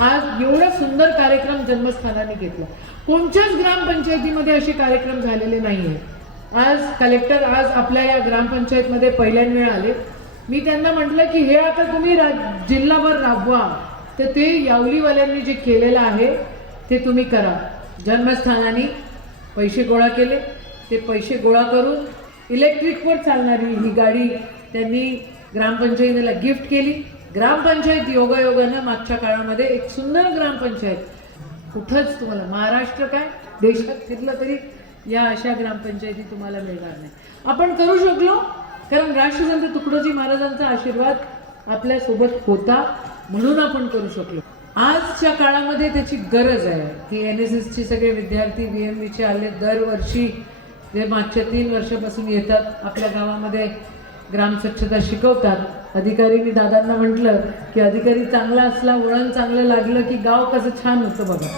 आज एवढा सुंदर कार्यक्रम जन्मस्थानाने घेतला. कोणत्याच ग्रामपंचायतीमध्ये असे कार्यक्रम झालेले नाही आहेत आज कलेक्टर आज आपल्या या ग्रामपंचायतमध्ये पहिल्यांदा आले. मी त्यांना म्हटलं की हे आता तुम्ही रा जिल्हाभर राबवा. तर ते यावलीवाल्यांनी जे केलेलं आहे ते तुम्ही करा. जन्मस्थानाने पैसे गोळा केले. ते पैसे गोळा करून इलेक्ट्रिकवर चालणारी ही गाडी त्यांनी ग्रामपंचायतीला गिफ्ट केली. ग्रामपंचायत योगायोगानं मागच्या काळामध्ये एक सुंदर ग्रामपंचायत कुठंच तुम्हाला महाराष्ट्र काय? देशात फिरलं तरी या अशा ग्रामपंचायती तुम्हाला मिळणार नाही. आपण करू शकलो कारण राष्ट्रसंत तुकडोजी महाराजांचा आशीर्वाद आपल्यासोबत होता म्हणून आपण करू शकलो. आजच्या काळामध्ये त्याची गरज आहे की एन एस एसचे सगळे विद्यार्थी बी एम बीचे आले दरवर्षी जे मागच्या तीन वर्षापासून येतात आपल्या गावामध्ये ग्राम स्वच्छता शिकवतात. अधिकारीनी दादांना म्हटलं की अधिकारी चांगला असला वळण चांगलं लागलं की गाव कसं छान होतं बघा.